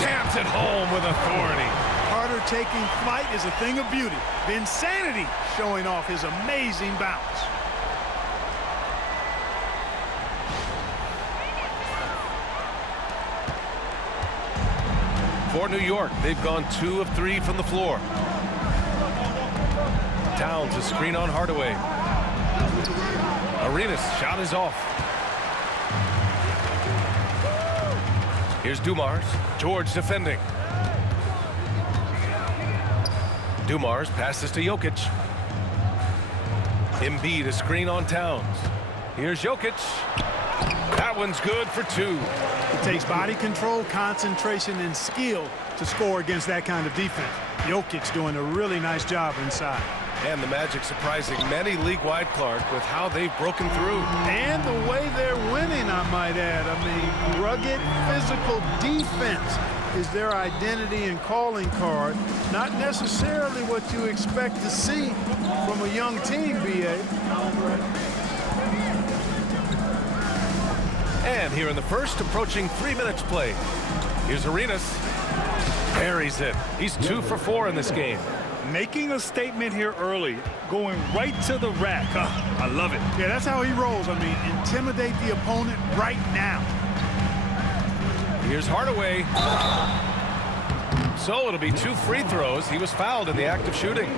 jams it home with authority. Carter taking flight is a thing of beauty. Insanity showing off his amazing bounce. For New York, they've gone 2 of 3 from the floor. Towns a screen on Hardaway. Arenas shot is off. Here's Dumars. George defending. Dumars passes to Jokic. Embiid a screen on Towns. Here's Jokic. That one's good for 2. It takes body control, concentration, and skill to score against that kind of defense. Jokic doing a really nice job inside. And the Magic surprising many league-wide, Clark, with how they've broken through. And the way they're winning, I might add. I mean, rugged physical defense is their identity and calling card. Not necessarily what you expect to see from a young team, B.A. And here in the first, approaching 3 minutes played. Here's Arenas. Buries it. He's 2 for 4 in this game. Making a statement here early, going right to the rack. I love it. Yeah, that's how he rolls. I mean, intimidate the opponent right now. Here's Hardaway. So it'll be 2 free throws. He was fouled in the act of shooting.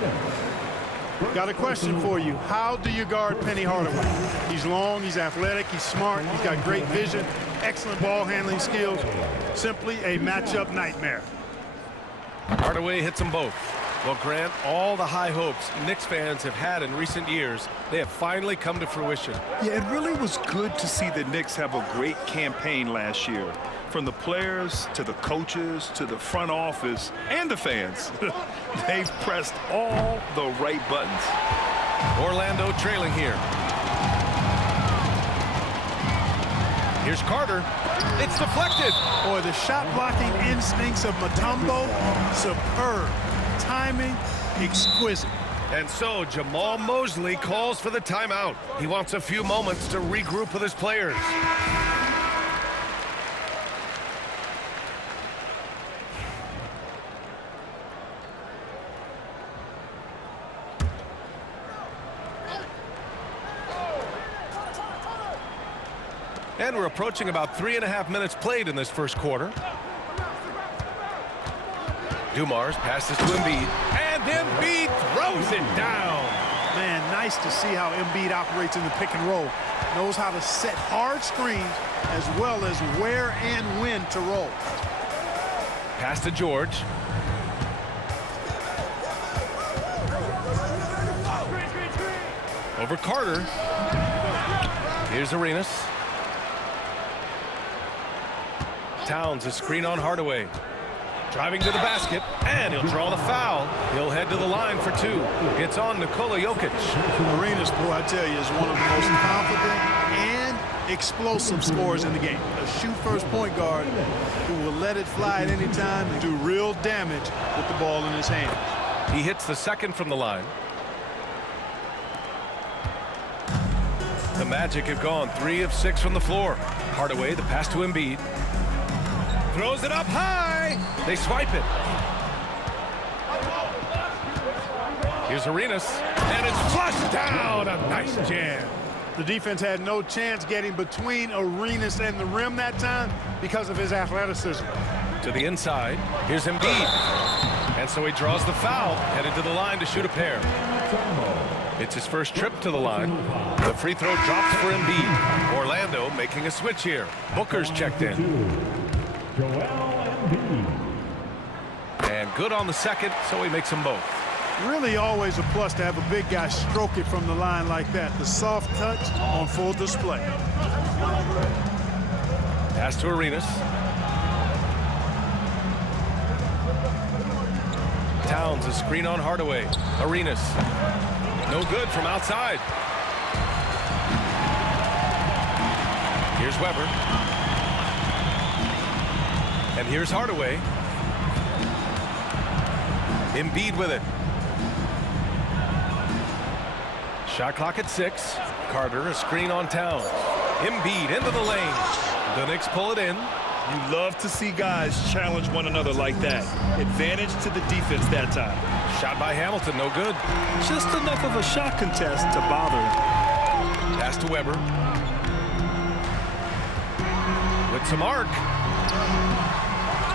Got a question for you. How do you guard Penny Hardaway? He's long, he's athletic, he's smart, he's got great vision, excellent ball handling skills. Simply a matchup nightmare. Hardaway hits them both. Well, Grant, all the high hopes Knicks fans have had in recent years, they have finally come to fruition. Yeah, it really was good to see the Knicks have a great campaign last year. From the players to the coaches to the front office and the fans. They've pressed all the right buttons. Orlando trailing here. Here's Carter. It's deflected. Boy, the shot blocking instincts of Mutombo, superb. Timing, exquisite. And so Jamal Mosley calls for the timeout. He wants a few moments to regroup with his players. And we're approaching about 3.5 minutes played in this first quarter. Dumars passes to Embiid, and Embiid throws it down. Man, nice to see how Embiid operates in the pick and roll. Knows how to set hard screens as well as where and when to roll. Pass to George. Over Carter. Here's Arenas. Towns a screen on Hardaway. Driving to the basket, and he'll draw the foul. He'll head to the line for 2. It's on Nikola Jokic. Arenas, boy, I tell you, is one of the most confident and explosive scorers in the game. A shoot-first point guard who will let it fly at any time and do real damage with the ball in his hand. He hits the second from the line. The Magic have gone 3 of 6 from the floor. Hardaway, the pass to Embiid. Throws it up high. They swipe it. Here's Arenas, and it's flushed down. A nice jam. The defense had no chance getting between Arenas and the rim that time because of his athleticism. To the inside. Here's Embiid. And so he draws the foul, headed to the line to shoot a pair. It's his first trip to the line. The free throw drops for Embiid. Orlando making a switch here. Booker's checked in. And good on the second, so he makes them both. Really always a plus to have a big guy stroke it from the line like that. The soft touch on full display. Pass to Arenas. Towns a screen on Hardaway. Arenas. No good from outside. Here's Weber. And here's Hardaway. Embiid with it. Shot clock at 6. Carter a screen on Towns. Embiid into the lane. The Knicks pull it in. You love to see guys challenge one another like that. Advantage to the defense that time. Shot by Hamilton, no good. Just enough of a shot contest to bother him. Pass to Weber. With some arc.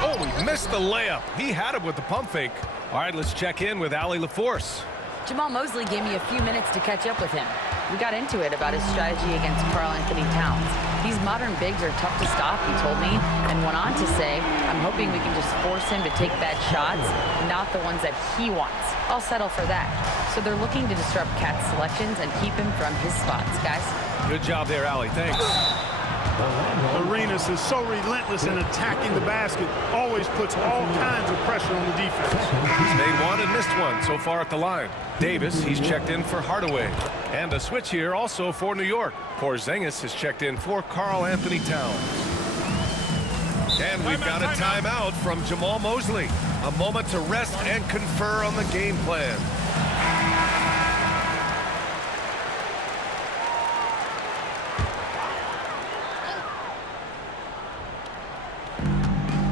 Oh, he missed the layup. He had it with the pump fake. All right, let's check in with Allie LaForce. Jamal Mosley gave me a few minutes to catch up with him. We got into it about his strategy against Karl Anthony Towns. These modern bigs are tough to stop, he told me, and went on to say, I'm hoping we can just force him to take bad shots, not the ones that he wants. I'll settle for that. So they're looking to disrupt Cat's selections and keep him from his spots, guys. Good job there, Allie. Thanks. Arenas is so relentless in attacking the basket, always puts all kinds of pressure on the defense. He's made one and missed one so far at the line. Davis, he's checked in for Hardaway. And a switch here also for New York. Porzingis has checked in for Karl Anthony Towns. And we've got a timeout from Jamal Mosley. A moment to rest and confer on the game plan.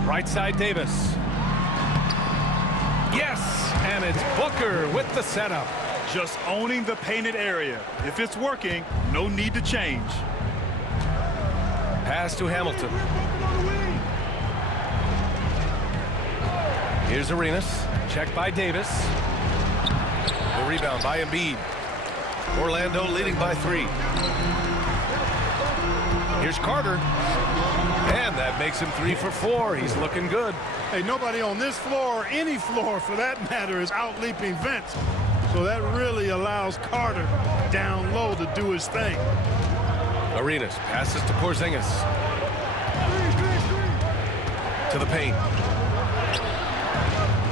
Right side, Davis. Yes, and it's Booker with the setup. Just owning the painted area. If it's working, no need to change. Pass to Hamilton. Here's Arenas. Check by Davis. The rebound by Embiid. Orlando leading by 3. Here's Carter. And that makes him 3 for 4. He's looking good. Hey, nobody on this floor, or any floor for that matter, is out-leaping Vince. So that really allows Carter down low to do his thing. Arenas passes to Porzingis. To the paint.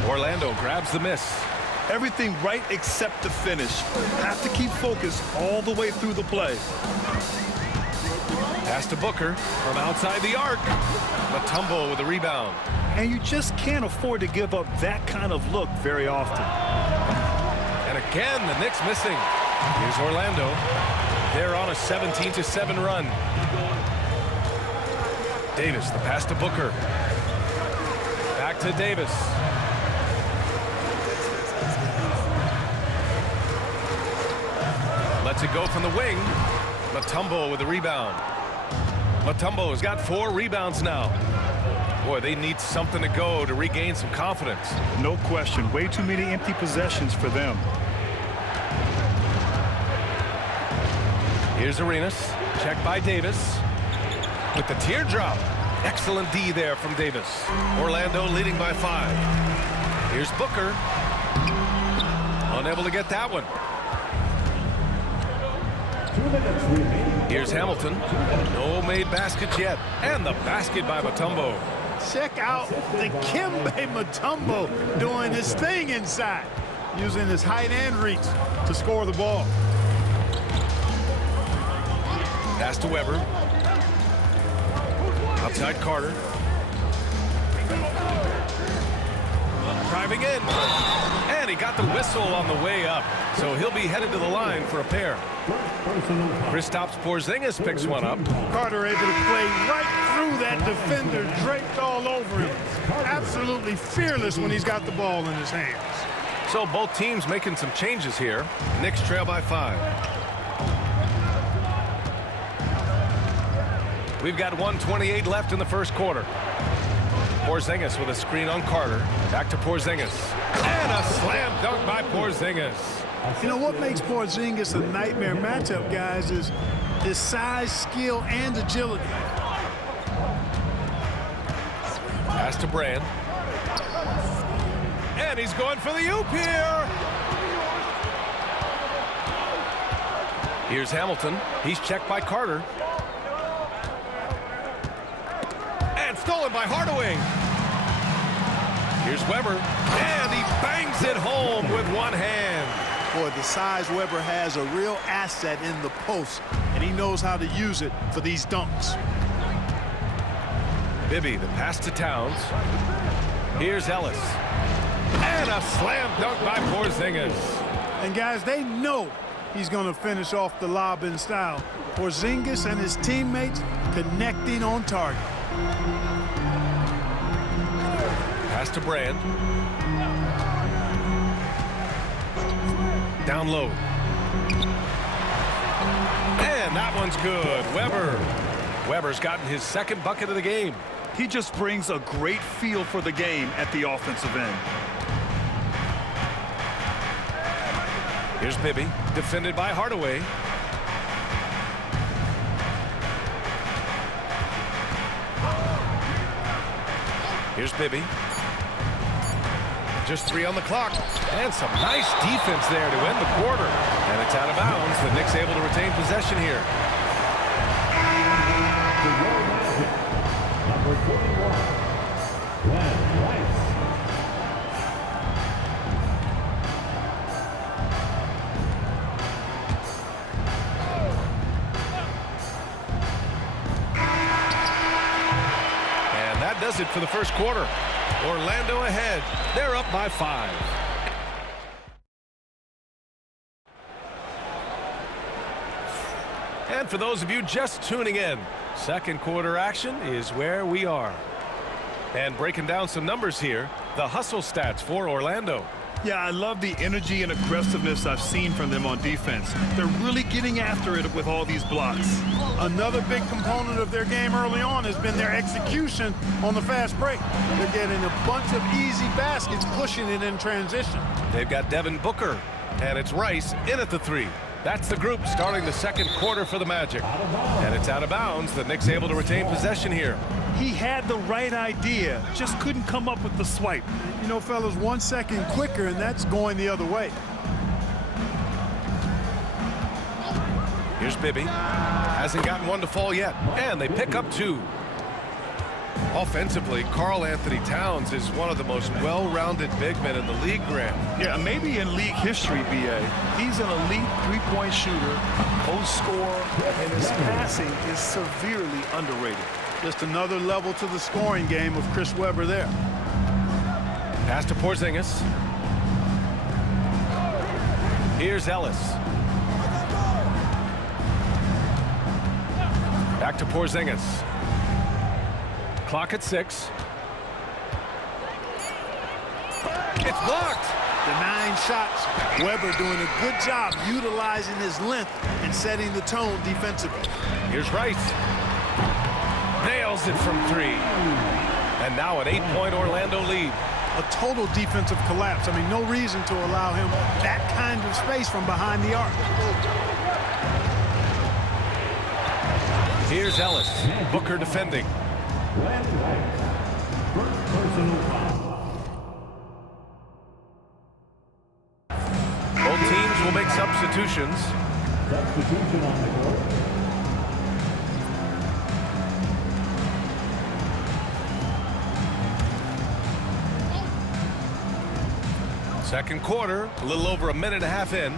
Orlando grabs the miss. Everything right except the finish. Have to keep focused all the way through the play. Pass to Booker from outside the arc. Mutombo with the rebound. And you just can't afford to give up that kind of look very often. And again, the Knicks missing. Here's Orlando. They're on a 17-7 run. Davis, the pass to Booker. Back to Davis. Lets it go from the wing. Mutombo with the rebound. Mutombo's got 4 rebounds now. Boy, they need something to go to regain some confidence. No question. Way too many empty possessions for them. Here's Arenas. Check by Davis. With the teardrop. Excellent D there from Davis. Orlando leading by 5. Here's Booker. Unable to get that one. Here's Hamilton. No made baskets yet. And the basket by Mutombo. Check out the Dikembe Mutombo doing his thing inside, using his height and reach to score the ball. Pass to Weber. Outside Carter. Driving in. And he got the whistle on the way up. So he'll be headed to the line for a pair. Kristaps Porzingis picks one up. Carter able to play right through that defender, draped all over him. Absolutely fearless when he's got the ball in his hands. So both teams making some changes here. Knicks trail by 5. We've got 1:28 left in the first quarter. Porzingis with a screen on Carter. Back to Porzingis. And a slam dunk by Porzingis. You know what makes Porzingis a nightmare matchup, guys, is his size, skill, and agility. Pass to Brand. And he's going for the oop here. Here's Hamilton. He's checked by Carter. And stolen by Hardaway. Here's Weber. And he bangs it home with one hand. Boy, the size Weber has a real asset in the post, and he knows how to use it for these dunks. Bibby, the pass to Towns. Here's Ellis. And a slam dunk by Porzingis. And guys, they know he's going to finish off the lob in style. Porzingis and his teammates connecting on target. Pass to Brand. Down low. And that one's good. Weber's gotten his second bucket of the game. He just brings a great feel for the game at the offensive end. Here's Bibby, defended by Hardaway. Here's Bibby. Just 3 on the clock. And some nice defense there to end the quarter. And it's out of bounds. The Knicks able to retain possession here. Number 41, Glenn Rice. And that does it for the first quarter. Orlando ahead. They're up by 5. And for those of you just tuning in, second quarter action is where we are. And breaking down some numbers here, the hustle stats for Orlando. Yeah, I love the energy and aggressiveness I've seen from them on defense. They're really getting after it with all these blocks. Another big component of their game early on has been their execution on the fast break. They're getting a bunch of easy baskets, pushing it in transition. They've got Devin Booker, and it's Rice in at the 3. That's the group starting the second quarter for the Magic. And it's out of bounds. The Knicks able to retain possession here. He had the right idea, just couldn't come up with the swipe. You know, fellas, 1 second quicker, and that's going the other way. Here's Bibby. Hasn't gotten one to fall yet. And they pick up 2. Offensively, Karl-Anthony Towns is one of the most well-rounded big men in the league, Grant. Yeah, maybe in league history, B.A. He's an elite three-point shooter, post scorer, and his passing is severely underrated. Just another level to the scoring game of Chris Webber there. Pass to Porzingis. Here's Ellis. Back to Porzingis. Clock at 6. It's blocked. The 9 shots. Webber doing a good job utilizing his length and setting the tone defensively. Here's Rice. Nails it from 3. And now an 8-point Orlando lead. A total defensive collapse. I mean, no reason to allow him that kind of space from behind the arc. Here's Ellis. Booker defending. Both teams will make substitutions. Substitution on the court. Second quarter, a little over a minute and a half in.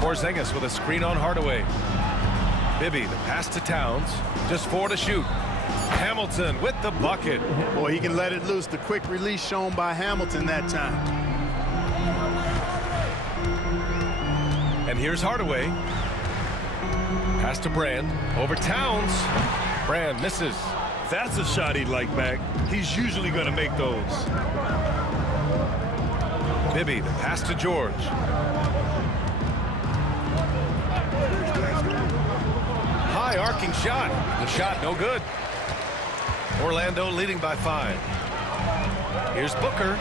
Porzingis with a screen on Hardaway. Bibby, the pass to Towns. Just 4 to shoot. Hamilton with the bucket. Boy, he can let it loose. The quick release shown by Hamilton that time. And here's Hardaway. Pass to Brand. Over Towns. Brand misses. That's a shot he'd like back. He's usually going to make those. Bibby, the pass to George. High arcing shot. The shot no good. Orlando leading by 5. Here's Booker.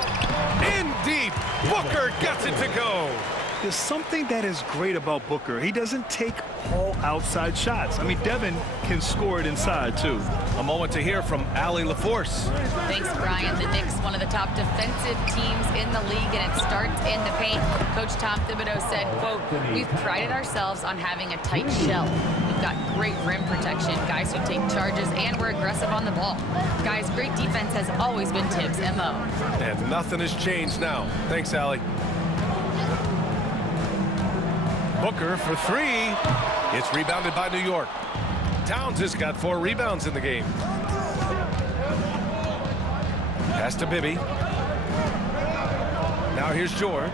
In deep. Booker gets it to go. There's something that is great about Booker. He doesn't take all outside shots. I mean, Devin can score it inside, too. A moment to hear from Allie LaForce. Thanks, Brian. The Knicks, one of the top defensive teams in the league, and it starts in the paint. Coach Tom Thibodeau said, quote, "We've prided ourselves on having a tight shell. We've got great rim protection, guys who take charges, and we're aggressive on the ball. Guys, great defense has always been Tibbs' MO." And nothing has changed now. Thanks, Allie. Booker for 3. It's rebounded by New York. Towns has got 4 rebounds in the game. Pass to Bibby. Now here's George.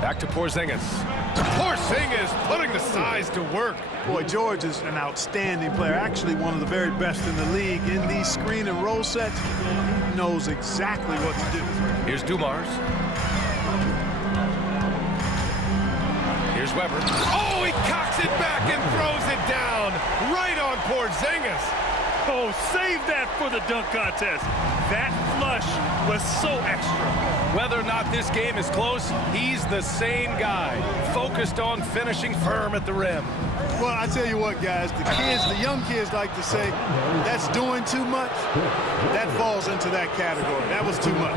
Back to Porzingis. Porzingis putting the size to work. Boy, George is an outstanding player, actually one of the very best in the league. In these screen and roll sets, he knows exactly what to do. Here's Dumars. Here's Weber. Oh, he cocks it back and throws it down right on Porzingis. Oh, save that for the dunk contest. That flush was so extra. Whether or not this game is close, he's the same guy, focused on finishing firm at the rim. Well, I tell you what, guys, the young kids like to say, that's doing too much. That falls into that category. That was too much.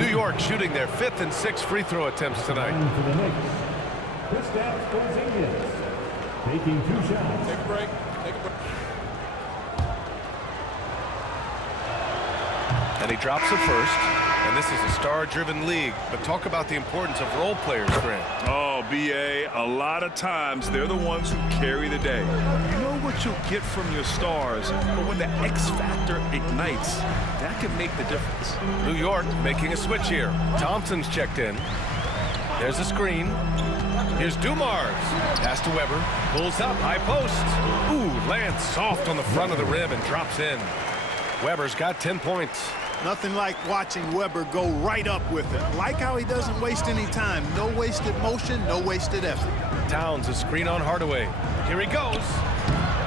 New York shooting their 5th and 6th free throw attempts tonight. For the Knicks, Kristaps Porzingis taking 2 shots. Take a break. And he drops the first. And this is a star-driven league. But talk about the importance of role players, Grant. Oh, B.A., a lot of times they're the ones who carry the day. You know what you'll get from your stars, but when the X factor ignites, that can make the difference. New York making a switch here. Thompson's checked in. There's a screen. Here's Dumars. Pass to Weber. Pulls up, high post. Ooh, lands soft on the front of the rim and drops in. Weber's got 10 points. Nothing like watching Weber go right up with it. Like how he doesn't waste any time. No wasted motion, no wasted effort. Towns a screen on Hardaway. Here he goes.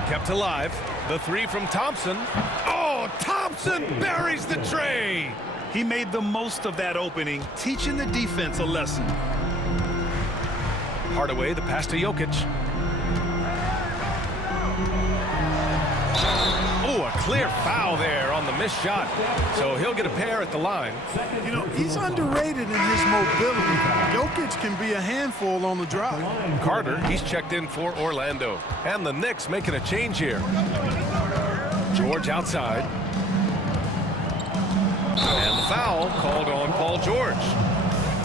Kept alive. The 3 from Thompson. Oh, Thompson buries the tray. He made the most of that opening, teaching the defense a lesson. Hardaway, the pass to Jokic. Oh, a clear foul there on the missed shot. So he'll get a pair at the line. You know, he's underrated in his mobility. Jokic can be a handful on the drive. Carter, he's checked in for Orlando. And the Knicks making a change here. George outside. And the foul called on Paul George.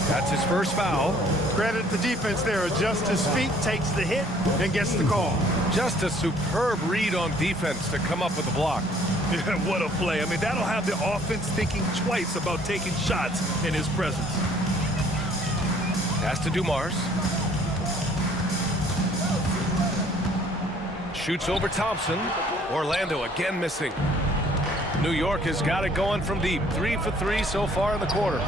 That's his first foul. Credit the defense there. Adjusts his feet, takes the hit, and gets the call. Just a superb read on defense to come up with the block. Yeah, what a play. I mean, that'll have the offense thinking twice about taking shots in his presence. Pass to Dumars. Shoots over Thompson. Orlando again missing. New York has got it going from deep. 3 for 3 so far in the quarter.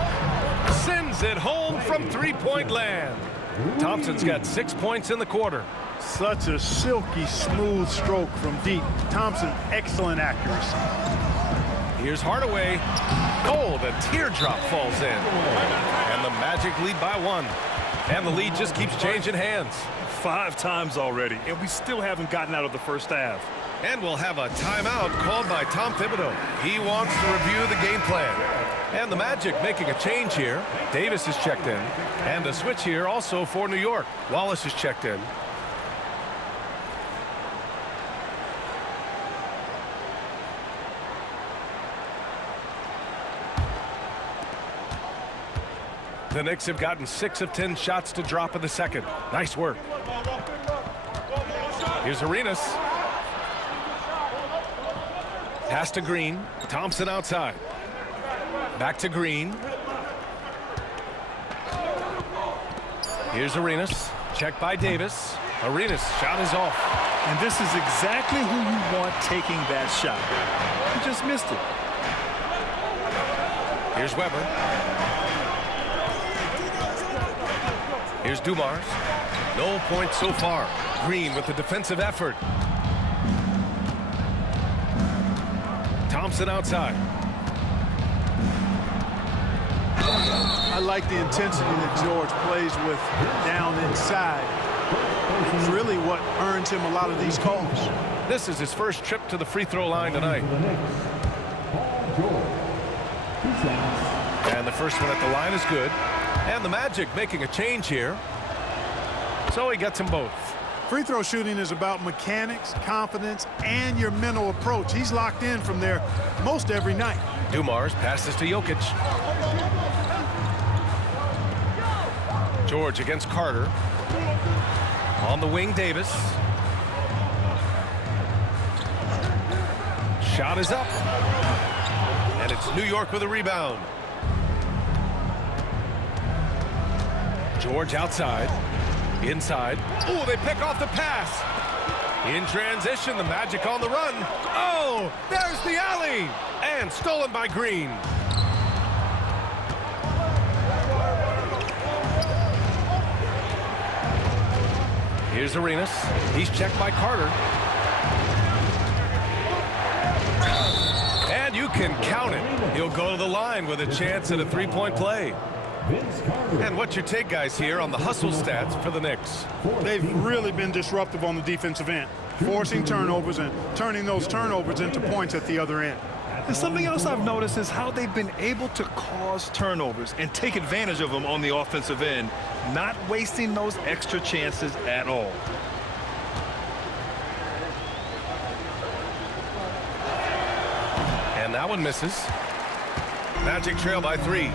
Sends it home from three-point land. Thompson's got 6 points in the quarter. Such a silky, smooth stroke from deep. Thompson, excellent accuracy. Here's Hardaway. Oh, the teardrop falls in. And the Magic lead by 1. And the lead just keeps changing hands. 5 times already, and we still haven't gotten out of the first half. And we'll have a timeout called by Tom Thibodeau. He wants to review the game plan. And the Magic making a change here. Davis is checked in. And a switch here also for New York. Wallace is checked in. The Knicks have gotten 6 of 10 shots to drop in the second. Nice work. Here's Arenas. Pass to Green. Thompson outside. Back to Green. Here's Arenas. Check by Davis. Arenas' shot is off. And this is exactly who you want taking that shot. He just missed it. Here's Weber. Here's Dumars. No points so far. Green with the defensive effort. Thompson outside. I like the intensity that George plays with down inside. It's really what earns him a lot of these calls. This is his first trip to the free throw line tonight. For the Knicks, Paul George, 2 shots. And the first one at the line is good. And the Magic making a change here. So he gets them both. Free throw shooting is about mechanics, confidence, and your mental approach. He's locked in from there most every night. Dumars passes to Jokic. George against Carter. On the wing, Davis. Shot is up. And it's New York with a rebound. George outside. Inside. Oh, they pick off the pass. In transition, the Magic on the run. Oh, there's the alley. And stolen by Green. Here's Arenas. He's checked by Carter. And you can count it. He'll go to the line with a chance at a three-point play. And what's your take, guys, here on the hustle stats for the Knicks? They've really been disruptive on the defensive end, forcing turnovers and turning those turnovers into points at the other end. And something else I've noticed is how they've been able to cause turnovers and take advantage of them on the offensive end, not wasting those extra chances at all. And that one misses. Magic trail by 3.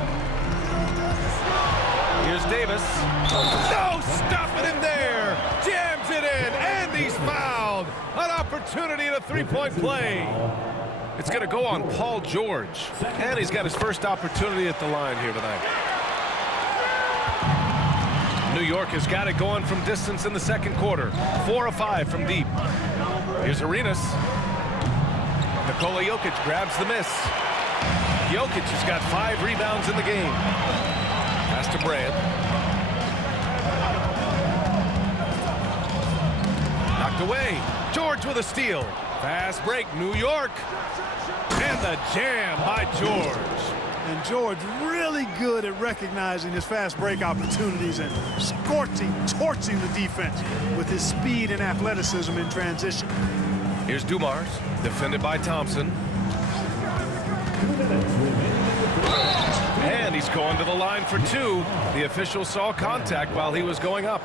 Here's Davis. No, stopping him there. Jams it in, and he's fouled. An opportunity at a three-point play. It's going to go on Paul George. And he's got his first opportunity at the line here tonight. New York has got it going from distance in the second quarter. 4 of 5 from deep. Here's Arenas. Nikola Jokic grabs the miss. Jokic has got 5 rebounds in the game. Pass to Brand. Knocked away. George with a steal. Fast break, New York. And the jam by George. And George really good at recognizing his fast break opportunities and torching the defense with his speed and athleticism in transition. Here's Dumars, defended by Thompson. And he's going to the line for 2. The official saw contact while he was going up.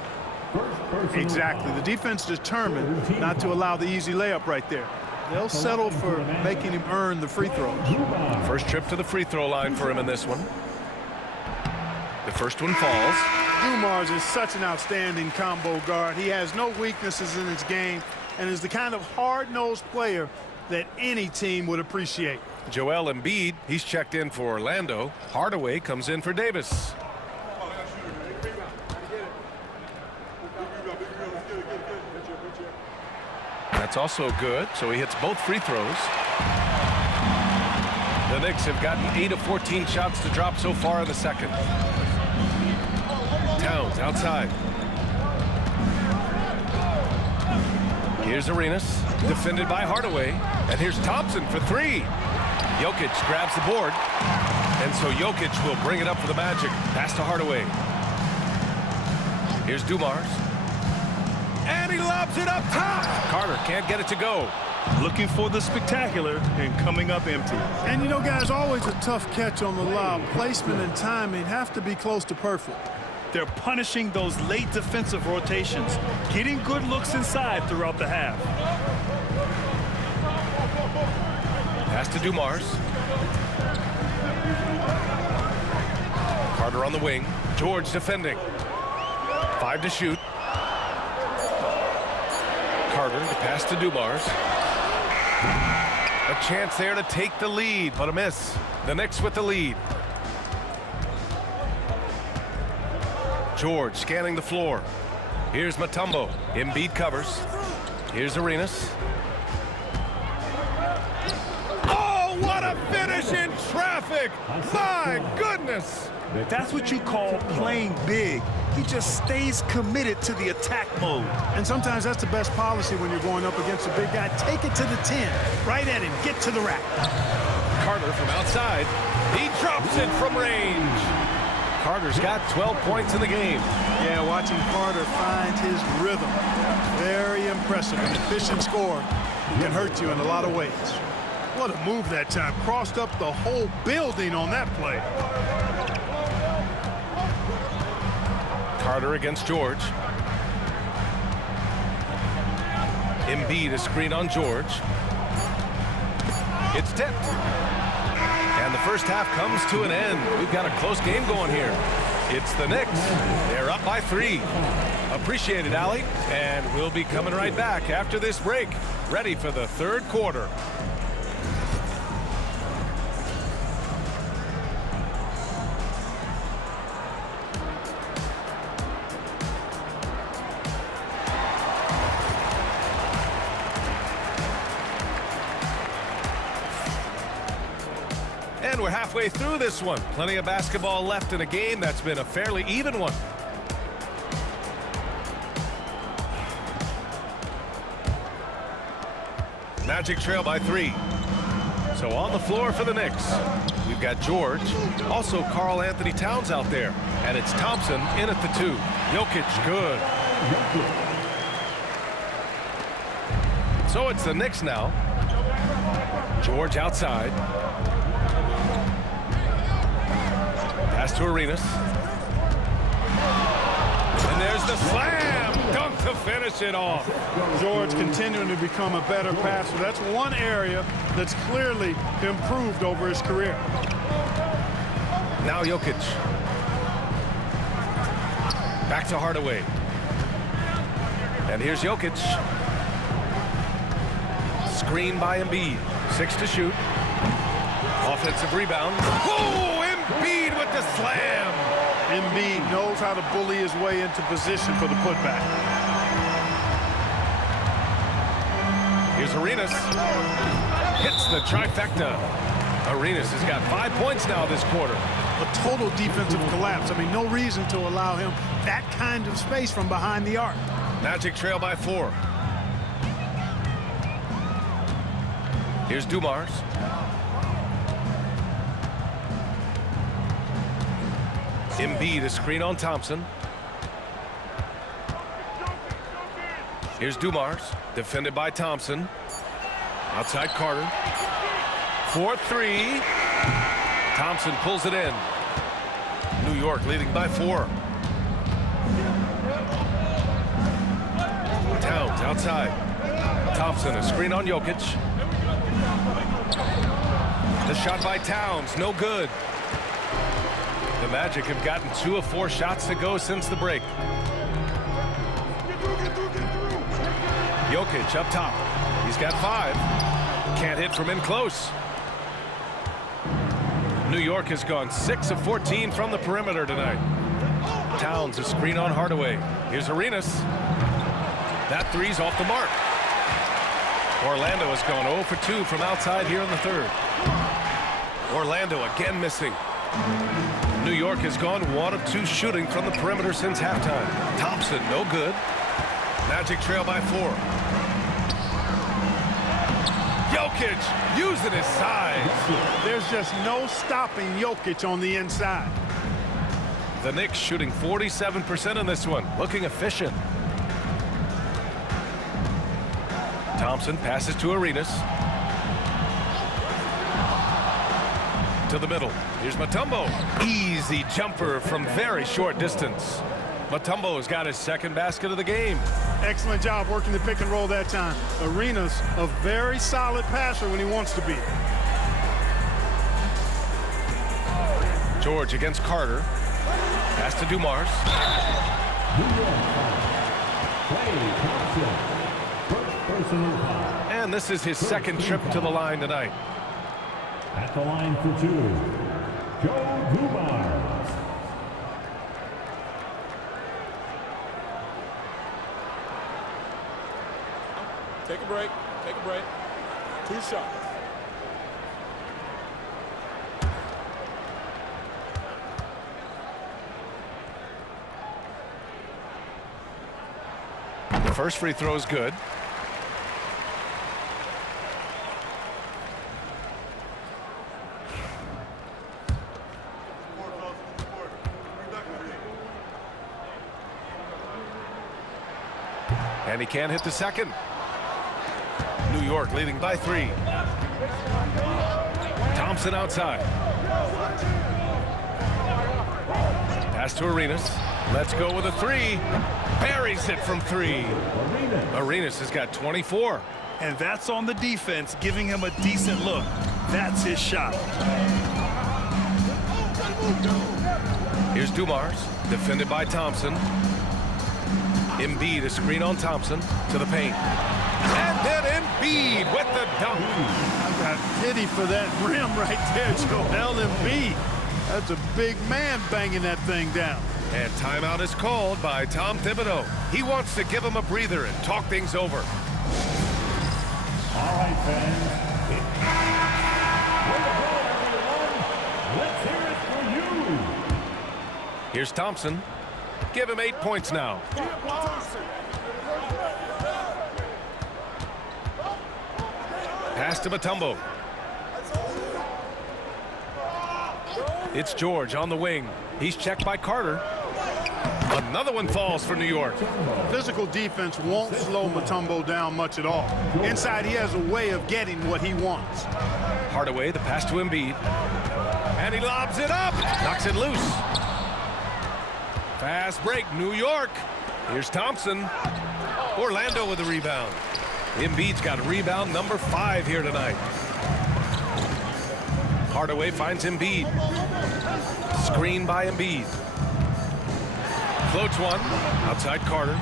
Exactly. The defense determined not to allow the easy layup right there. They'll settle for making him earn the free throws. First trip to the free throw line for him in this one. The first one falls. Dumars is such an outstanding combo guard. He has no weaknesses in his game and is the kind of hard-nosed player that any team would appreciate. Joel Embiid, he's checked in for Orlando. Hardaway comes in for Davis. That's also good, so he hits both free throws. The Knicks have gotten 8 of 14 shots to drop so far in the second. Towns outside. Here's Arenas, defended by Hardaway. And here's Thompson for 3. Jokic grabs the board. And so Jokic will bring it up for the Magic. Pass to Hardaway. Here's Dumars. And he lobs it up top. Carter can't get it to go. Looking for the spectacular and coming up empty. And you know, guys, always a tough catch on the lob. Placement and timing have to be close to perfect. They're punishing those late defensive rotations, getting good looks inside throughout the half. Pass to Dumars. Carter on the wing. George defending. 5 to shoot. Carter, the pass to Dumars. A chance there to take the lead, but a miss. The Knicks with the lead. George scanning the floor. Here's Mutombo. Embiid covers. Here's Arenas. Oh, what a finish in traffic! My goodness! That's what you call playing big. He just stays committed to the attack mode. And sometimes that's the best policy when you're going up against a big guy. Take it to the 10. Right at him. Get to the rack. Carter from outside. He drops it from range. Carter's got 12 points in the game. Yeah, watching Carter find his rhythm. Very impressive. An efficient score can hurt you in a lot of ways. What a move that time. Crossed up the whole building on that play. Carter against George. Embiid, a screen on George. It's tipped. And the first half comes to an end. We've got a close game going here. It's the Knicks. They're up by 3. Appreciate it, Allie. And we'll be coming right back after this break. Ready for the third quarter. we're halfway through this one. Plenty of basketball left in a game that's been a fairly even one. Magic trail by 3. So on the floor for the Knicks, we've got George, also Karl Anthony Towns out there, and it's Thompson in at the 2. Jokic, good. So it's the Knicks now. George outside. Pass to Arenas. And there's the slam. Dunk to finish it off. George continuing to become a better passer. That's one area that's clearly improved over his career. Now Jokic. Back to Hardaway. And here's Jokic. Screen by Embiid. 6 to shoot. Offensive rebound. Whoa! Embiid with the slam. Embiid knows how to bully his way into position for the putback. Here's Arenas. Hits the trifecta. Arenas has got 5 points now this quarter. A total defensive collapse. I mean, no reason to allow him that kind of space from behind the arc. Magic trail by 4. Here's Dumars. Embiid, a screen on Thompson. Here's Dumars, defended by Thompson. Outside Carter. 4-3. Thompson pulls it in. New York leading by 4. Towns outside. Thompson, a screen on Jokic. The shot by Towns, no good. The Magic have gotten 2 of 4 shots to go since the break. Jokic up top. He's got 5. Can't hit from in close. New York has gone 6 of 14 from the perimeter tonight. Towns, a screen on Hardaway. Here's Arenas. That 3's off the mark. Orlando has gone 0 for 2 from outside here in the 3rd. Orlando again missing. New York has gone 1 of 2 shooting from the perimeter since halftime. Thompson, no good. Magic trail by 4. Jokic using his size. There's just no stopping Jokic on the inside. The Knicks shooting 47% in this one, looking efficient. Thompson passes to Arenas. To the middle. Here's Mutombo. Easy jumper from very short distance. Mutombo has got his 2nd basket of the game. Excellent job working the pick and roll that time. Arenas, a very solid passer when he wants to be. George against Carter. Pass to Dumars. And this is his 2nd trip to the line tonight. At the line for 2, Joe Dumars. Take a break. Take a break. 2 shots. The first free throw is good. And he can't hit the 2nd. New York leading by 3. Thompson outside. Pass to Arenas. Let's go with a 3. Buries it from 3. Arenas has got 24. And that's on the defense, giving him a decent look. That's his shot. Here's Dumars, defended by Thompson. Embiid, a screen on Thompson, to the paint. And then Embiid with the dunk. I've got pity for that rim right there, Joel Embiid. That's a big man banging that thing down. And timeout is called by Tom Thibodeau. He wants to give him a breather and talk things over. All right, fans. Here's Thompson. Give him 8 points now. Pass to Mutombo. It's George on the wing. He's checked by Carter. Another one falls for New York. Physical defense won't slow Mutombo down much at all. Inside, he has a way of getting what he wants. Hardaway, the pass to Embiid. And he lobs it up. Knocks it loose. Fast break, New York. Here's Thompson. Orlando with the rebound. Embiid's got rebound number 5 here tonight. Hardaway finds Embiid. Screen by Embiid. Floats one. Outside Carter.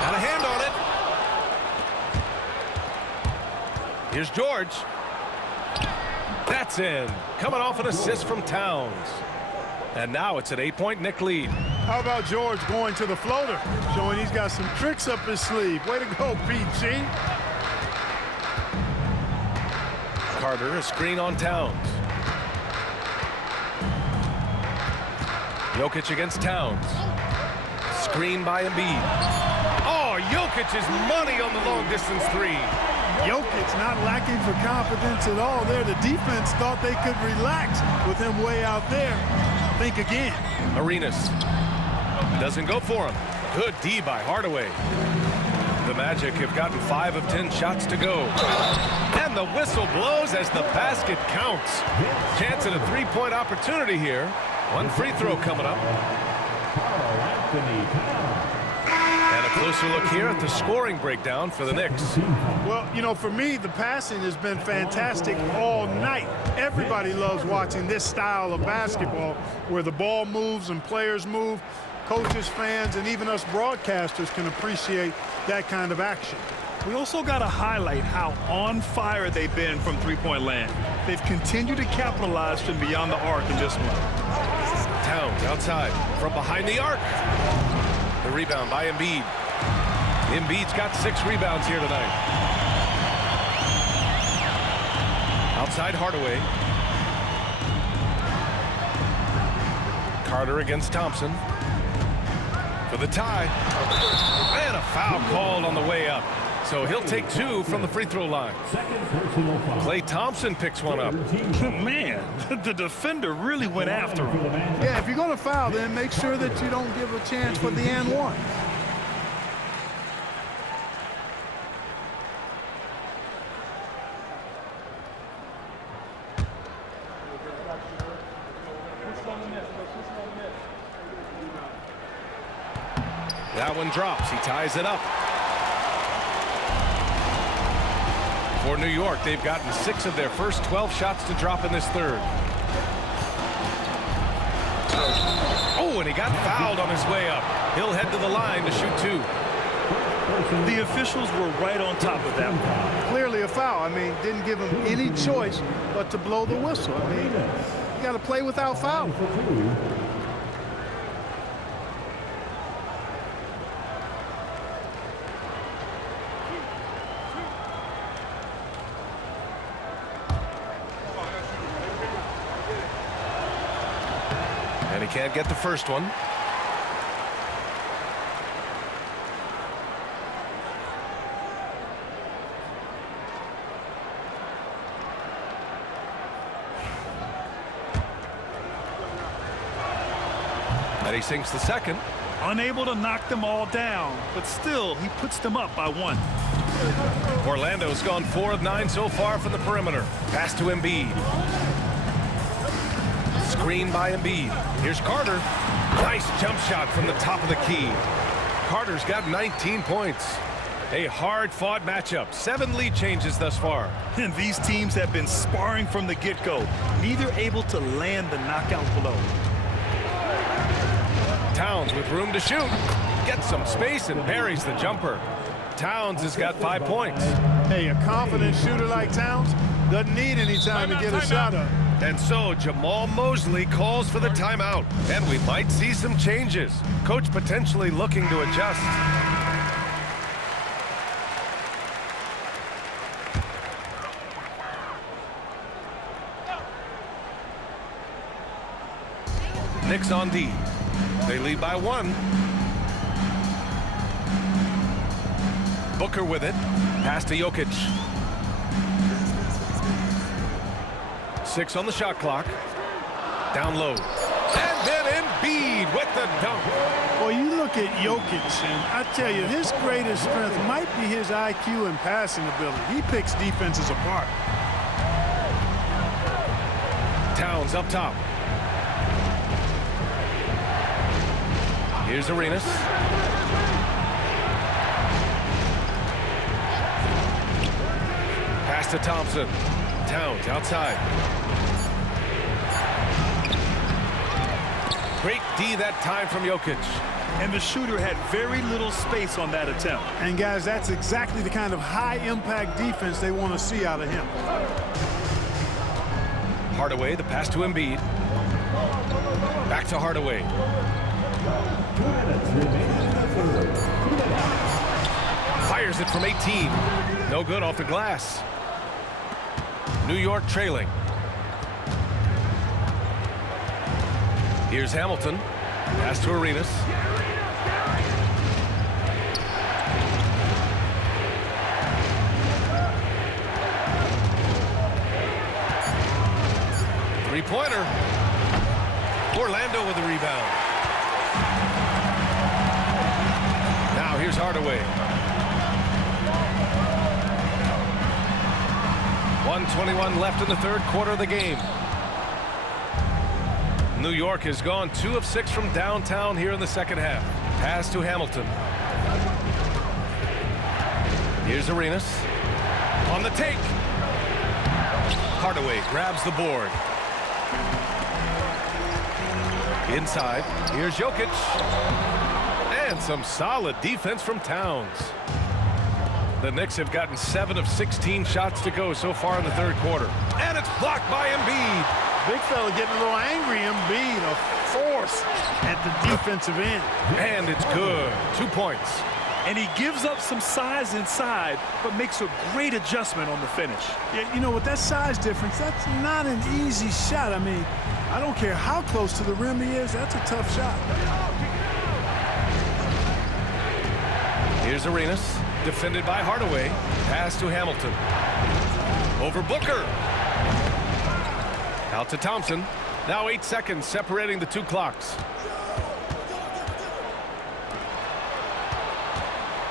Got a hand on it. Here's George. That's in. Coming off an assist from Towns. And now it's an 8-point Knick lead. How about George going to the floater? Showing he's got some tricks up his sleeve. Way to go, PG. Carter, a screen on Towns. Jokic against Towns. Screen by Embiid. Oh, Jokic is money on the long-distance 3. Jokic not lacking for confidence at all there. The defense thought they could relax with him way out there. Think again. Arenas. Doesn't go for him. Good D by Hardaway. The Magic have gotten 5 of 10 shots to go. And the whistle blows as the basket counts. Chance at a 3-point opportunity here. One free throw coming up. And a closer look here at the scoring breakdown for the Knicks. Well, you know, for me, the passing has been fantastic all night. Everybody loves watching this style of basketball where the ball moves and players move. Coaches, fans, and even us broadcasters can appreciate that kind of action. We also got to highlight how on fire they've been from three-point land. They've continued to capitalize from beyond the arc in this one. Towns outside from behind the arc. The rebound by Embiid. Embiid's got 6 rebounds here tonight. Outside Hardaway. Carter against Thompson. For the tie. And a foul called on the way up. So he'll take 2 from the free throw line. Klay Thompson picks one up. Man, the defender really went after him. Yeah, if you're going to foul, then make sure that you don't give a chance for the and one. That one drops. He ties it up. For New York, they've gotten 6 of their first 12 shots to drop in this third. Oh, and he got fouled on his way up. He'll head to the line to shoot 2. The officials were right on top of that one. Clearly a foul. I mean, didn't give him any choice but to blow the whistle. I mean, you got to play without foul. And he can't get the first one. And he sinks the second. Unable to knock them all down, but still, he puts them up by 1. Orlando's gone 4 of 9 so far from the perimeter. Pass to Embiid. Screen by Embiid. Here's Carter. Nice jump shot from the top of the key. Carter's got 19 points. A hard-fought matchup. 7 lead changes thus far. And these teams have been sparring from the get-go, neither able to land the knockout blow. Towns with room to shoot. Gets some space and buries the jumper. Towns has got 5 points. Hey, a confident shooter like Towns doesn't need any time to get a shot up. And so Jamal Mosley calls for the timeout. And we might see some changes. Coach potentially looking to adjust. Knicks on D. They lead by 1. Booker with it. Pass to Jokic. 6 on the shot clock. Down low. And then Embiid with the dunk. Well, you look at Jokic, and I tell you, his greatest strength might be his IQ and passing ability. He picks defenses apart. Towns up top. Here's Arenas. Pass to Thompson. Towns outside. Great D that time from Jokic. And the shooter had very little space on that attempt. And, guys, that's exactly the kind of high-impact defense they want to see out of him. Hardaway, the pass to Embiid. Back to Hardaway. Fires it from 18. No good off the glass. New York trailing. Here's Hamilton. Pass to Arenas. Three-pointer. Orlando with the rebound. Now here's Hardaway. 1:21 left in the third quarter of the game. New York has gone 2 of 6 from downtown here in the second half. Pass to Hamilton. Here's Arenas. On the take. Hardaway grabs the board. Inside. Here's Jokic. And some solid defense from Towns. The Knicks have gotten 7 of 16 shots to go so far in the third quarter. And it's blocked by Embiid. Big fella getting a little angry. Embiid, a force at the defensive end. And it's good. 2 points. And he gives up some size inside, but makes a great adjustment on the finish. Yeah, you know, with that size difference, that's not an easy shot. I mean, I don't care how close to the rim he is, that's a tough shot. Here's Arenas, defended by Hardaway. Pass to Hamilton. Over Booker. Out to Thompson. Now 8 seconds separating the 2 clocks.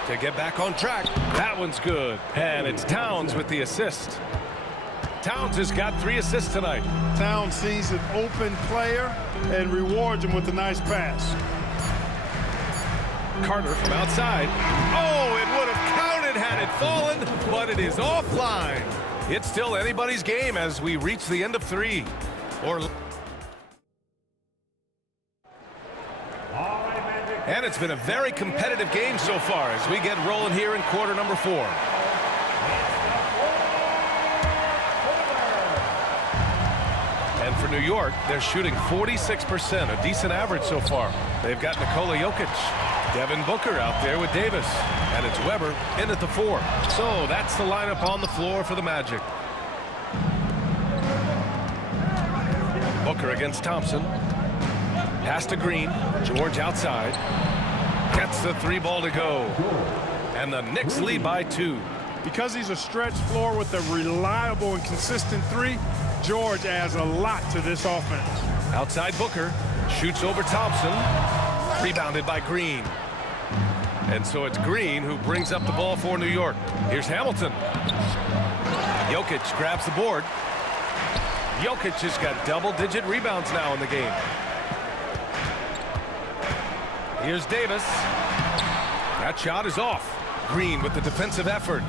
To get back on track. That one's good. And it's Towns with the assist. Towns has got 3 assists tonight. Towns sees an open player and rewards him with a nice pass. Carter from outside. Oh, it would have counted had it fallen, but it is offline. It's still anybody's game as we reach the end of 3. And it's been a very competitive game so far as we get rolling here in quarter number 4. And for New York, they're shooting 46%, a decent average so far. They've got Nikola Jokic, Devin Booker out there with Davis, and it's Weber in at the 4. So that's the lineup on the floor for the Magic. Booker against Thompson. Pass to Green. George outside. Gets the 3 ball to go. And the Knicks lead by 2. Because he's a stretch floor with a reliable and consistent 3, George adds a lot to this offense. Outside Booker. Shoots over Thompson. Rebounded by Green. And so it's Green who brings up the ball for New York. Here's Hamilton. Jokic grabs the board. Jokic has got double-digit rebounds now in the game. Here's Davis. That shot is off. Green with the defensive effort.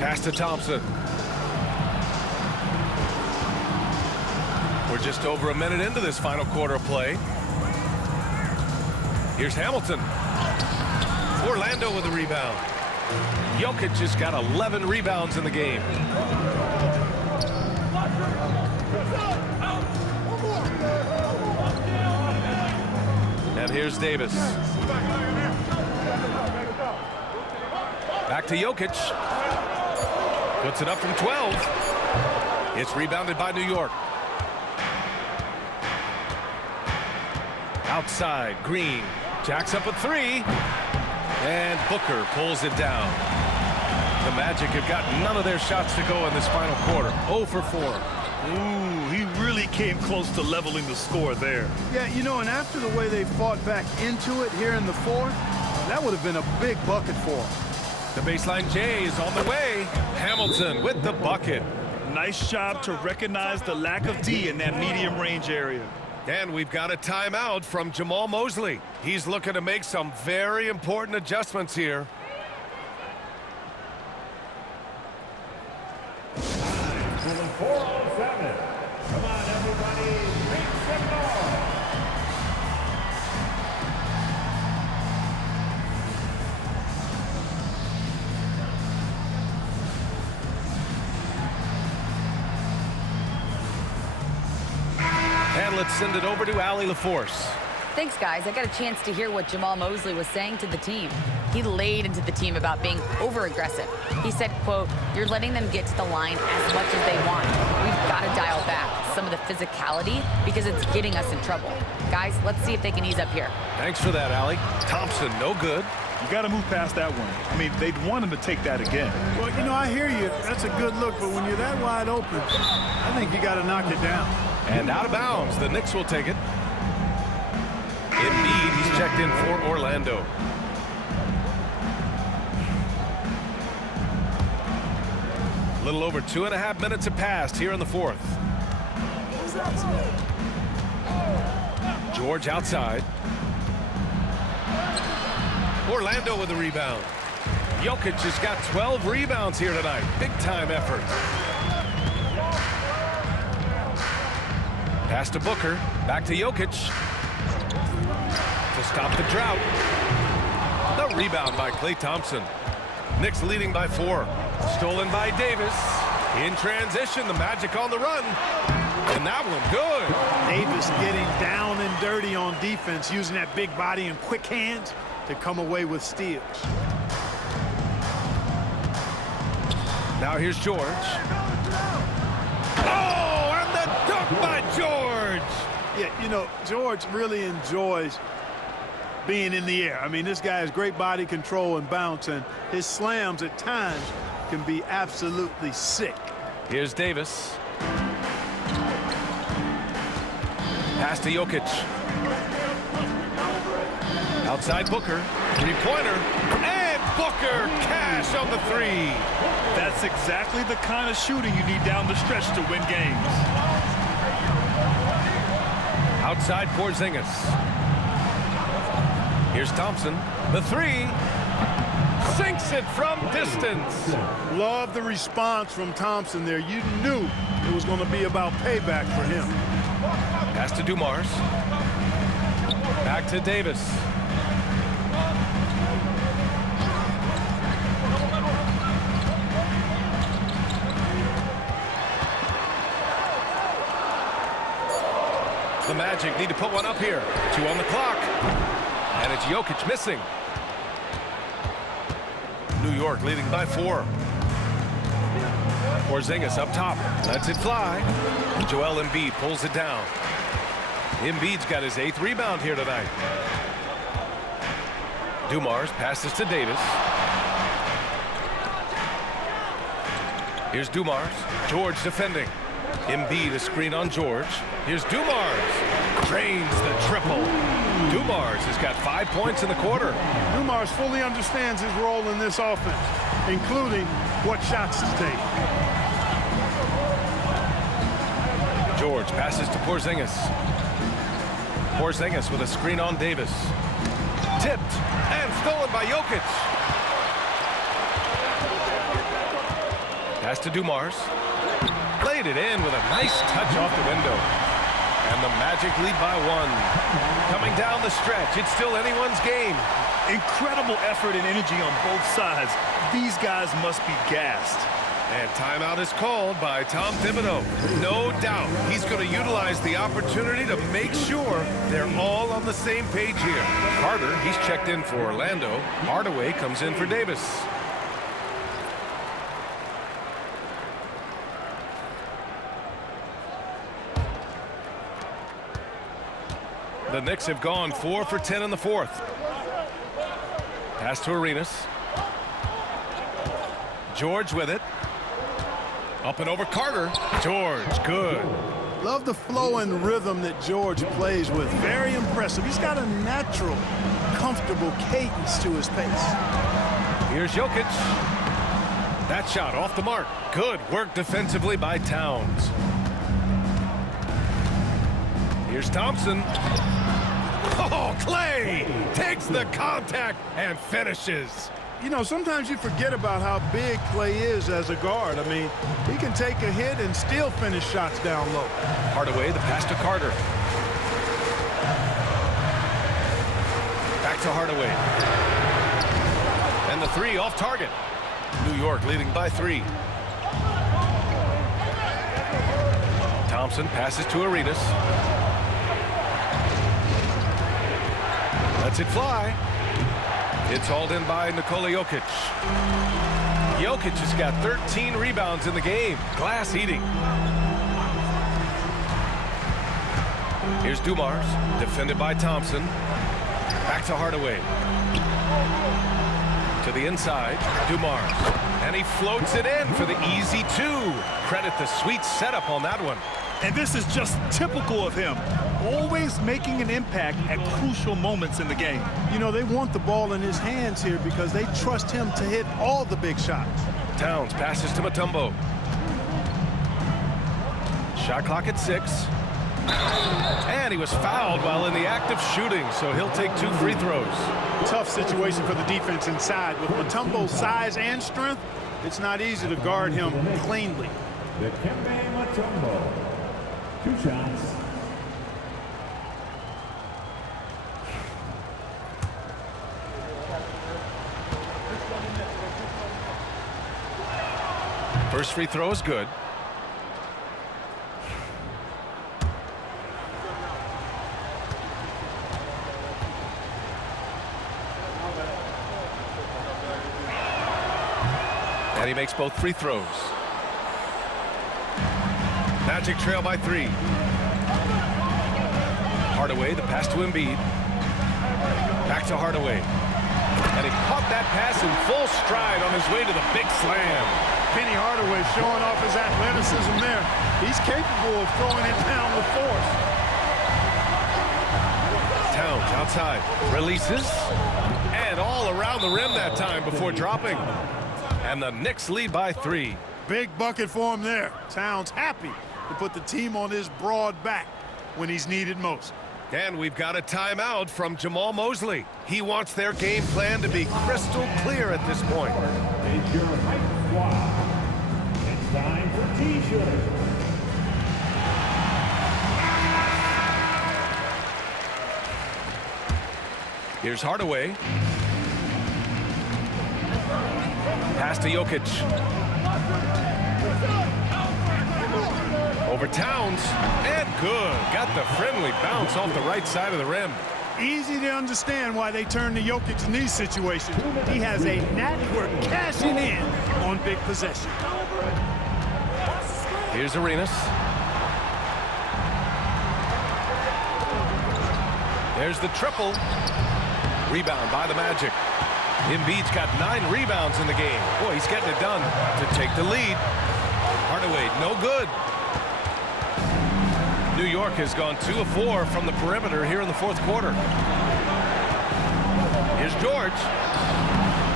Pass to Thompson. We're just over a minute into this final quarter of play. Here's Hamilton. Orlando with the rebound. Jokic has got 11 rebounds in the game. And here's Davis. Back to Jokic. Puts it up from 12. It's rebounded by New York. Outside, Green jacks up a three, and Booker pulls it down. The Magic have got none of their shots to go in this final quarter. 0 for 4. Ooh, he really came close to leveling the score there. Yeah, you know, and after the way they fought back into it here in the fourth, that would have been a big bucket for them. The baseline J is on the way. Hamilton with the bucket. Nice job to recognize the lack of D in that medium range area. And we've got a timeout from Jamal Mosley. He's looking to make some very important adjustments here. Moving 4 on 7. Come on, everybody, make some noise. And let's send it over to Allie LaForce. Thanks, guys. I got a chance to hear what Jamal Mosley was saying to the team. He laid into the team about being over-aggressive. He said, quote, "You're letting them get to the line as much as they want. We've got to dial back some of the physicality because it's getting us in trouble. Guys, let's see if they can ease up here." Thanks for that, Allie. Thompson, no good. You got to move past that one. I mean, they'd want him to take that again. Well, you know, I hear you. That's a good look, but when you're that wide open, I think you got to knock it down. And out of bounds, the Knicks will take it. Embiid, he's checked in for Orlando. A little over 2.5 minutes have passed here in the fourth. George outside. Orlando with the rebound. Jokic has got 12 rebounds here tonight. Big time effort. Pass to Booker. Back to Jokic. To stop the drought. The rebound by Klay Thompson. Knicks leading by 4. Stolen by Davis. In transition, the Magic on the run. And that one good. Davis getting down and dirty on defense, using that big body and quick hands to come away with steals. Now here's George. Oh, and the dunk by George. Yeah, you know, George really enjoys being in the air. I mean, this guy has great body control and bounce, and his slams at times can be absolutely sick. Here's Davis. Pass to Jokic. Outside Booker. Three-pointer. And Booker cash on the three. That's exactly the kind of shooting you need down the stretch to win games. Outside Porzingis. Here's Thompson. The three. Sinks it from distance. Love the response from Thompson there. You knew it was going to be about payback for him. Pass to Dumars. Back to Davis. The Magic need to put one up here. 2 on the clock. And it's Jokic missing. New York leading by 4. Porzingis up top. Lets it fly. And Joel Embiid pulls it down. Embiid's got his 8th rebound here tonight. Dumars passes to Davis. Here's Dumars. George defending. Embiid a screen on George. Here's Dumars. Drains the triple. Dumars has got 5 points in the quarter. Dumars fully understands his role in this offense, including what shots to take. George passes to Porzingis. Porzingis with a screen on Davis. Tipped and stolen by Jokic. Pass to Dumars. Laid it in with a nice touch off the window. And the Magic lead by 1. Coming down the stretch, it's still anyone's game. Incredible effort and energy on both sides. These guys must be gassed. And timeout is called by Tom Thibodeau. No doubt he's going to utilize the opportunity to make sure they're all on the same page here. Carter, he's checked in for Orlando. Hardaway comes in for Davis. The Knicks have gone 4 for 10 in the fourth. Pass to Arenas. George with it. Up and over Carter. George, good. Love the flow and rhythm that George plays with. Very impressive. He's got a natural, comfortable cadence to his pace. Here's Jokic. That shot off the mark. Good work defensively by Towns. Here's Thompson. Oh, Clay takes the contact and finishes. You know, sometimes you forget about how big Clay is as a guard. I mean, he can take a hit and still finish shots down low. Hardaway, the pass to Carter. Back to Hardaway. And the three off target. New York leading by 3. Thompson passes to Arenas. Lets it fly. It's hauled in by Nikola Jokic. Jokic has got 13 rebounds in the game. Glass eating. Here's Dumars, defended by Thompson. Back to Hardaway. To the inside, Dumars. And he floats it in for the easy 2. Credit the sweet setup on that one. And this is just typical of him. Always making an impact at crucial moments in the game. You know, they want the ball in his hands here because they trust him to hit all the big shots. Towns passes to Mutombo. Shot clock at 6. And he was fouled while in the act of shooting, so he'll take 2 free throws. Tough situation for the defense inside. With Mutombo's size and strength, it's not easy to guard him cleanly. Dikembe Mutombo. 2 shots. First free throw is good. And he makes both free throws. Magic trail by 3. Hardaway, the pass to Embiid. Back to Hardaway. And he caught that pass in full stride on his way to the big slam. Penny Hardaway showing off his athleticism there. He's capable of throwing it down with force. Towns outside. Releases. And all around the rim that time before dropping. And the Knicks lead by 3. Big bucket for him there. Towns happy to put the team on his broad back when he's needed most. And we've got a timeout from Jamal Mosley. He wants their game plan to be crystal clear at this point. It's your hype squad. It's time for T-shirts. Here's Hardaway. Pass to Jokic. Over Towns. And good. Got the friendly bounce off the right side of the rim. Easy to understand why they turn to Jokic in these situations. He has a knack for cashing in on big possession. Here's Arenas. There's the triple. Rebound by the Magic. Embiid's got 9 rebounds in the game. Boy, he's getting it done to take the lead. Hardaway, no good. New York has gone 2 of 4 from the perimeter here in the fourth quarter. Here's George.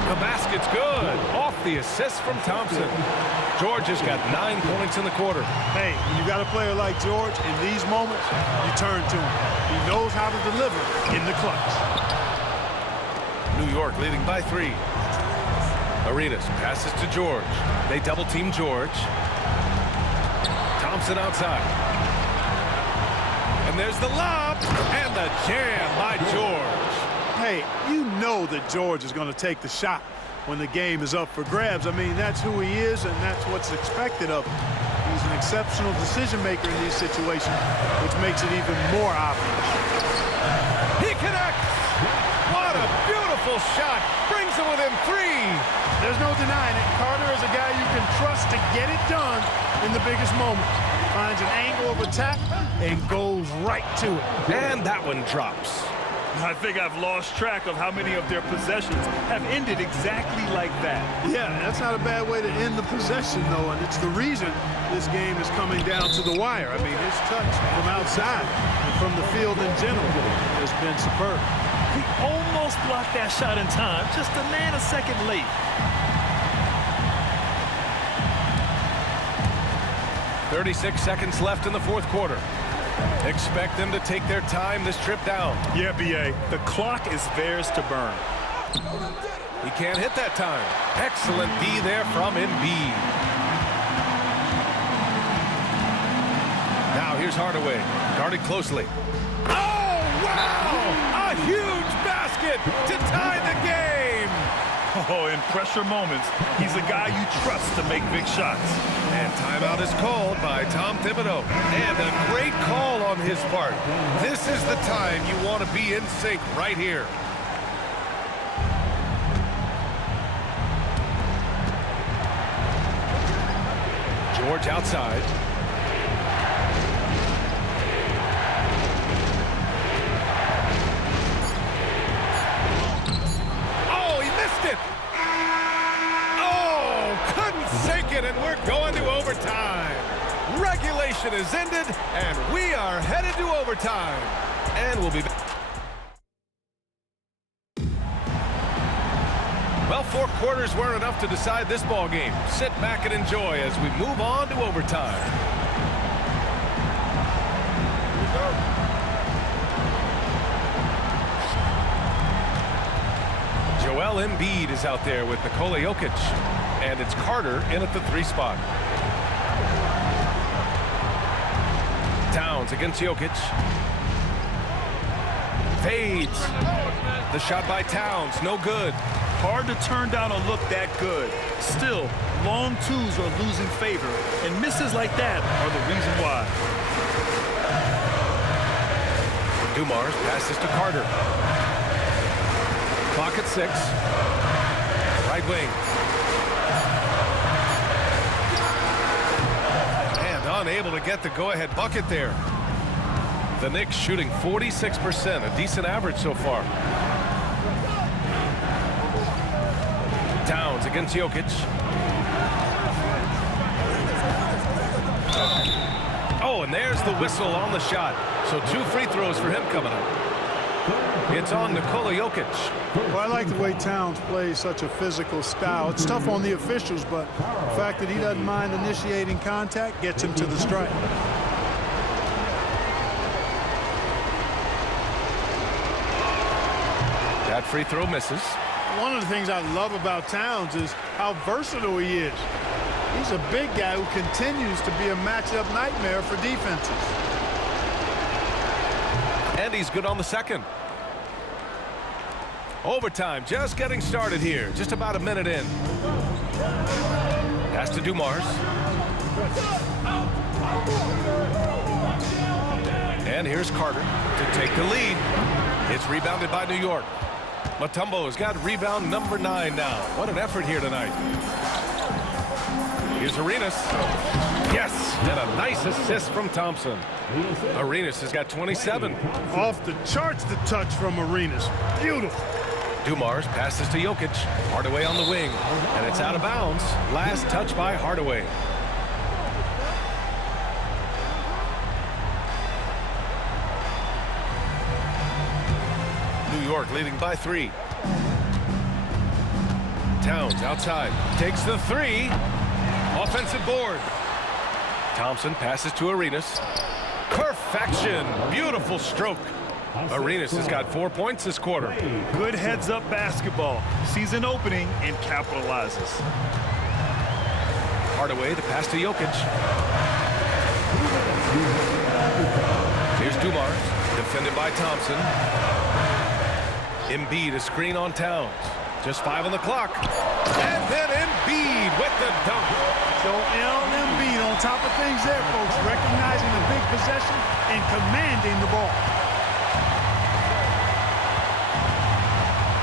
The basket's good. Off the assist from Thompson. George has got 9 points in the quarter. Hey, when you got a player like George, in these moments, you turn to him. He knows how to deliver in the clutch. New York leading by 3. Arenas passes to George. They double team George. Thompson outside. And there's the lob and the jam by George. Hey, you know that George is going to take the shot when the game is up for grabs. I mean, that's who he is, and that's what's expected of him. He's an exceptional decision maker in these situations, which makes it even more obvious. He connects. What a beautiful shot. Brings him within 3. There's no denying it. Carter is a guy you can trust to get it done in the biggest moment. finds an angle of attack, and goes right to it. And that one drops. I think I've lost track of how many of their possessions have ended exactly like that. Yeah, that's not a bad way to end the possession, though, and it's the reason this game is coming down to the wire. I mean, his touch from outside and from the field in general has been superb. He almost blocked that shot in time, just a nanosecond late. 36 seconds left in the fourth quarter. Expect them to take their time this trip down. Yeah, B.A., the clock is theirs to burn. He can't hit that time. Excellent D there from Embiid. Now here's Hardaway, guarded closely. Oh, wow! A huge basket to tie the game! Oh, in pressure moments, he's a guy you trust to make big shots. And timeout is called by Tom Thibodeau. And a great call on his part. This is the time you want to be in sync right here. George outside. Oh, he missed it! And we're going to overtime. Regulation is ended, and we are headed to overtime. And we'll be back. Well, 4 quarters weren't enough to decide this ball game. Sit back and enjoy as we move on to overtime. Joel Embiid is out there with Nikola Jokic. And it's Carter in at the 3 spot. Towns against Jokic. Fades. The shot by Towns, no good. Hard to turn down a look that good. Still, long twos are losing favor, and misses like that are the reason why. Dumars passes to Carter. Clock at 6. Right wing. Unable to get the go-ahead bucket there. The Knicks shooting 46%, a decent average so far. Towns against Jokic. Oh, and there's the whistle on the shot. So 2 free throws for him coming up. It's on Nikola Jokic. Well, I like the way Towns plays such a physical style. It's tough on the officials, but the fact that he doesn't mind initiating contact gets him to the stripe. That free throw misses. One of the things I love about Towns is how versatile he is. He's a big guy who continues to be a matchup nightmare for defenses. And he's good on the second. Overtime just getting started here. Just about a minute in. Pass to Dumars. And here's Carter to take the lead. It's rebounded by New York. Mutombo's got rebound number 9 now. What an effort here tonight. Here's Arenas. Yes, and a nice assist from Thompson. Arenas has got 27. Off the charts, the touch from Arenas. Beautiful. Dumars passes to Jokic. Hardaway on the wing, and it's out of bounds. Last touch by Hardaway. New York leading by 3. Towns outside. Takes the 3. Offensive board. Thompson passes to Arenas. Perfection. Beautiful stroke. Arenas has got 4 points this quarter. Good heads-up basketball. Sees an opening and capitalizes. Hardaway, the pass to Jokic. Here's Dumars, defended by Thompson. Embiid, a screen on Towns. Just 5 on the clock. And then Embiid with the dunk. So Embiid on top of things there, folks, recognizing the big possession and commanding the ball.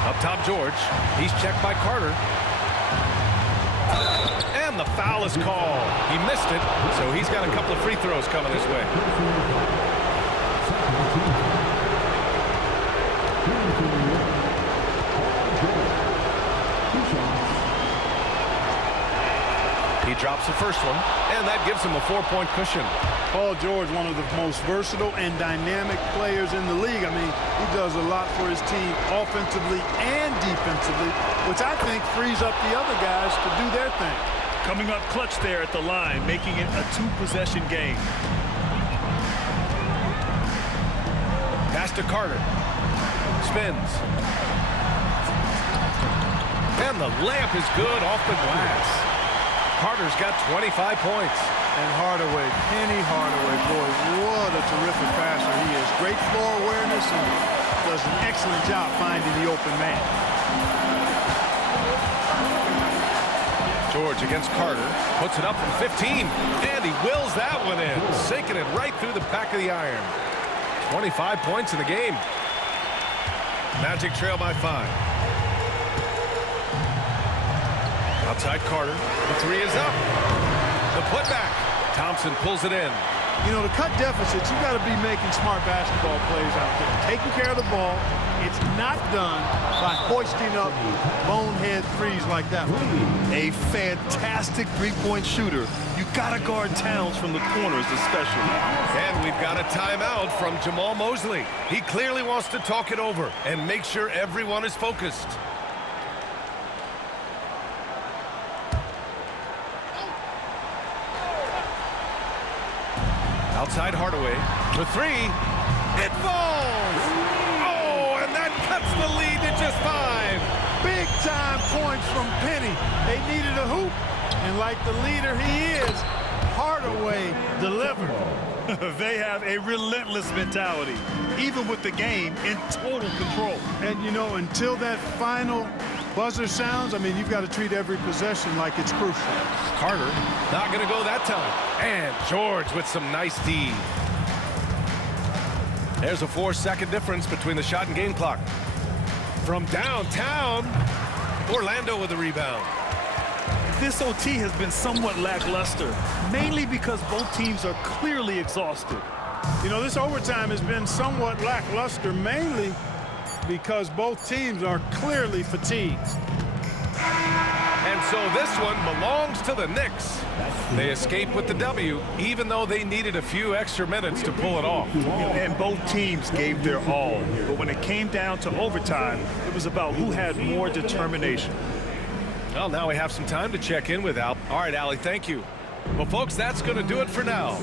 Up top, George. He's checked by Carter. And And the foul is called. He missed it, so he's got a couple of free throws coming his way. He drops the first one, and that gives him a 4-point cushion. Paul George, one of the most versatile and dynamic players in the league. I mean, he does a lot for his team offensively and defensively, which I think frees up the other guys to do their thing. Coming up clutch there at the line, making it a 2-possession game. Pass to Carter. Spins. And the layup is good off the glass. Carter's got 25 points. And Hardaway, Penny Hardaway, boy, what a terrific passer he is. Great floor awareness and does an excellent job finding the open man. George against Carter, puts it up from 15, and he wills that one in, sinking it right through the back of the iron. 25 points in the game. Magic trail by 5. Outside Carter, the 3 is up. The putback. Thompson pulls it in. You know, to cut deficits, you got to be making smart basketball plays out there. Taking care of the ball. It's not done by hoisting up bonehead threes like that one. A fantastic three-point shooter. You got to guard Towns from the corners especially. And we've got a timeout from Jamal Mosley. He clearly wants to talk it over and make sure everyone is focused. Outside Hardaway, the 3, it falls! Oh, and that cuts the lead to just 5. Big time points from Penny. They needed a hoop, and like the leader he is, Hardaway delivered. They have a relentless mentality, even with the game in total control. And you know, until that final buzzer sounds, I mean, you've got to treat every possession like it's crucial. Carter not going to go that time. And George with some nice D. There's a 4-second difference between the shot and game clock. From downtown, Orlando with the rebound. This OT has been somewhat lackluster, mainly because both teams are clearly exhausted. You know, this overtime has been somewhat lackluster, mainly because both teams are clearly fatigued. And so this one belongs to the Knicks. They escape with the W, even though they needed a few extra minutes to pull it off. And both teams gave their all. But when it came down to overtime, it was about who had more determination. Well, now we have some time to check in with Al. All right, Allie, thank you. Well, folks, that's going to do it for now.